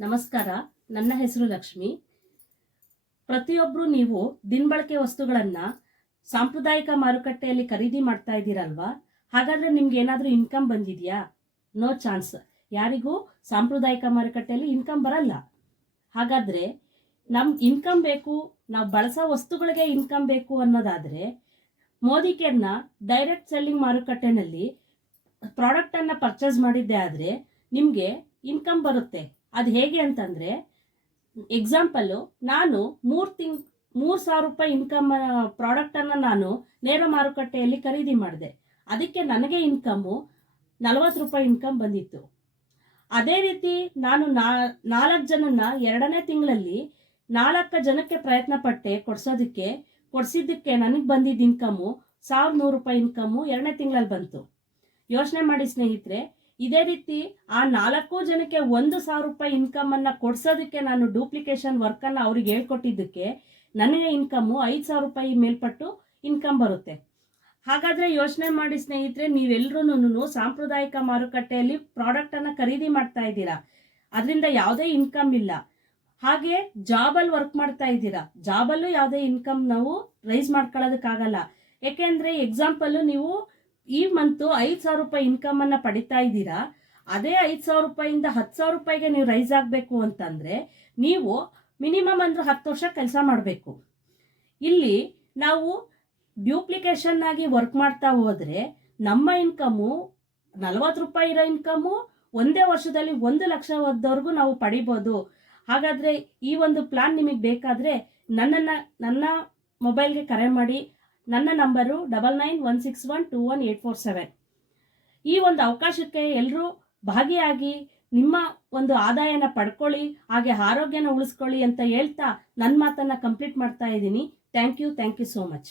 ನಮಸ್ಕಾರ. ನನ್ನ ಹೆಸರು ಲಕ್ಷ್ಮಿ. ಪ್ರತಿಯೊಬ್ಬರು ನೀವು ದಿನಬಳಕೆ ವಸ್ತುಗಳನ್ನು ಸಾಂಪ್ರದಾಯಿಕ ಮಾರುಕಟ್ಟೆಯಲ್ಲಿ ಖರೀದಿ ಮಾಡ್ತಾ ಇದ್ದೀರಲ್ವಾ? ಹಾಗಾದರೆ ನಿಮ್ಗೆ ಏನಾದರೂ ಇನ್ಕಮ್ ಬಂದಿದೆಯಾ? No chance. ಯಾರಿಗೂ ಸಾಂಪ್ರದಾಯಿಕ ಮಾರುಕಟ್ಟೆಯಲ್ಲಿ ಇನ್ಕಮ್ ಬರಲ್ಲ. ಹಾಗಾದರೆ ನಮ್ಗೆ ಇನ್ಕಮ್ ಬೇಕು, ನಾವು ಬಳಸೋ ವಸ್ತುಗಳಿಗೆ ಇನ್ಕಮ್ ಬೇಕು ಅನ್ನೋದಾದರೆ ಮೋದಿ ಕೇರ್ನ ಡೈರೆಕ್ಟ್ ಸೆಲ್ಲಿಂಗ್ ಮಾರುಕಟ್ಟೆನಲ್ಲಿ ಪ್ರಾಡಕ್ಟನ್ನು ಪರ್ಚೇಸ್ ಮಾಡಿದ್ದೆ ಆದರೆ ನಿಮಗೆ ಇನ್ಕಮ್ ಬರುತ್ತೆ. ಅದು ಹೇಗೆ ಅಂತಂದರೆ, ಎಕ್ಸಾಂಪಲ್ಲು, ನಾನು 3,000 ರೂಪಾಯಿ ಇನ್ಕಮ್ ಪ್ರಾಡಕ್ಟನ್ನು ನಾನು ನೇರ ಮಾರುಕಟ್ಟೆಯಲ್ಲಿ ಖರೀದಿ ಮಾಡಿದೆ. ಅದಕ್ಕೆ ನನಗೆ ಇನ್ಕಮ್ಮು 40 ರೂಪಾಯಿ ಇನ್ಕಮ್ ಬಂದಿತ್ತು. ಅದೇ ರೀತಿ ನಾನು 4 ಜನನ 2ನೇ ತಿಂಗಳಲ್ಲಿ 4 ಜನಕ್ಕೆ ಪ್ರಯತ್ನ ಪಟ್ಟೆ ಕೊಡಿಸಿದ್ದಕ್ಕೆ ನನಗೆ ಬಂದಿದ್ದ ಇನ್ಕಮ್ಮು 1,100 ರೂಪಾಯಿ ಇನ್ಕಮ್ಮು 2ನೇ ತಿಂಗಳಲ್ಲಿ ಬಂತು. ಯೋಚನೆ ಮಾಡಿ ಸ್ನೇಹಿತರೆ, ಇದೇ ರೀತಿ ಆ 4 ಜನಕ್ಕೆ 1,000 ರೂಪಾಯಿ ಇನ್ಕಮನ್ನು ಕೊಡ್ಸೋದಕ್ಕೆ ನಾನು ಡೂಪ್ಲಿಕೇಶನ್ ವರ್ಕನ್ನು ಅವ್ರಿಗೆ ಹೇಳ್ಕೊಟ್ಟಿದ್ದಕ್ಕೆ ನನಗೆ ಇನ್ಕಮ್ಮು 5,000 ರೂಪಾಯಿ ಮೇಲ್ಪಟ್ಟು ಇನ್ಕಮ್ ಬರುತ್ತೆ. ಹಾಗಾದರೆ ಯೋಚನೆ ಮಾಡಿ ಸ್ನೇಹಿತರೆ, ನೀವೆಲ್ಲರೂ ಸಾಂಪ್ರದಾಯಿಕ ಮಾರುಕಟ್ಟೆಯಲ್ಲಿ ಪ್ರಾಡಕ್ಟನ್ನು ಖರೀದಿ ಮಾಡ್ತಾ ಇದ್ದೀರಾ, ಅದರಿಂದ ಯಾವುದೇ ಇನ್ಕಮ್ ಇಲ್ಲ. ಹಾಗೆ ಜಾಬಲ್ಲಿ ವರ್ಕ್ ಮಾಡ್ತಾ ಇದ್ದೀರಾ, ಜಾಬಲ್ಲೂ ಯಾವುದೇ ಇನ್ಕಮ್ ನಾವು ರೈಸ್ ಮಾಡ್ಕೊಳ್ಳೋದಕ್ಕಾಗಲ್ಲ. ಯಾಕೆಂದರೆ ಎಕ್ಸಾಂಪಲ್ಲು, ನೀವು ಈ ಮಂತು 5,000 ರೂಪಾಯಿ ಇನ್ಕಮನ್ನು ಪಡಿತಾ ಇದ್ದೀರಾ. ಅದೇ 5,000 ರೂಪಾಯಿಂದ 10,000 ರೂಪಾಯಿಗೆ ನೀವು ರೈಸ್ ಆಗಬೇಕು ಅಂತಂದರೆ ನೀವು ಮಿನಿಮಮ್ ಅಂದ್ರೆ 10 ವರ್ಷ ಕೆಲಸ ಮಾಡಬೇಕು. ಇಲ್ಲಿ ನಾವು ಡ್ಯೂಪ್ಲಿಕೇಶನ್ ಆಗಿ ವರ್ಕ್ ಮಾಡ್ತಾ ಹೋದರೆ ನಮ್ಮ ಇನ್ಕಮ್ಮು 40 ರೂಪಾಯಿ ಇರೋ ಇನ್ಕಮ್ಮು ಒಂದೇ ವರ್ಷದಲ್ಲಿ 1,00,000ವರೆಗೂ ನಾವು ಪಡಿಬೋದು. ಹಾಗಾದರೆ ಈ ಒಂದು ಪ್ಲಾನ್ ನಿಮಗೆ ಬೇಕಾದರೆ ನನ್ನ ಮೊಬೈಲ್ಗೆ ಕರೆ ಮಾಡಿ. ನನ್ನ ನಂಬರು 9916121847. ಈ ಒಂದು ಅವಕಾಶಕ್ಕೆ ಎಲ್ಲರೂ ಭಾಗಿಯಾಗಿ ನಿಮ್ಮ ಒಂದು ಆದಾಯನ ಪಡ್ಕೊಳ್ಳಿ, ಹಾಗೆ ಆರೋಗ್ಯನ ಉಳಿಸ್ಕೊಳ್ಳಿ ಅಂತ ಹೇಳ್ತಾ ನನ್ನ ಮಾತನ್ನು ಕಂಪ್ಲೀಟ್ ಮಾಡ್ತಾ ಇದ್ದೀನಿ. Thank you so much.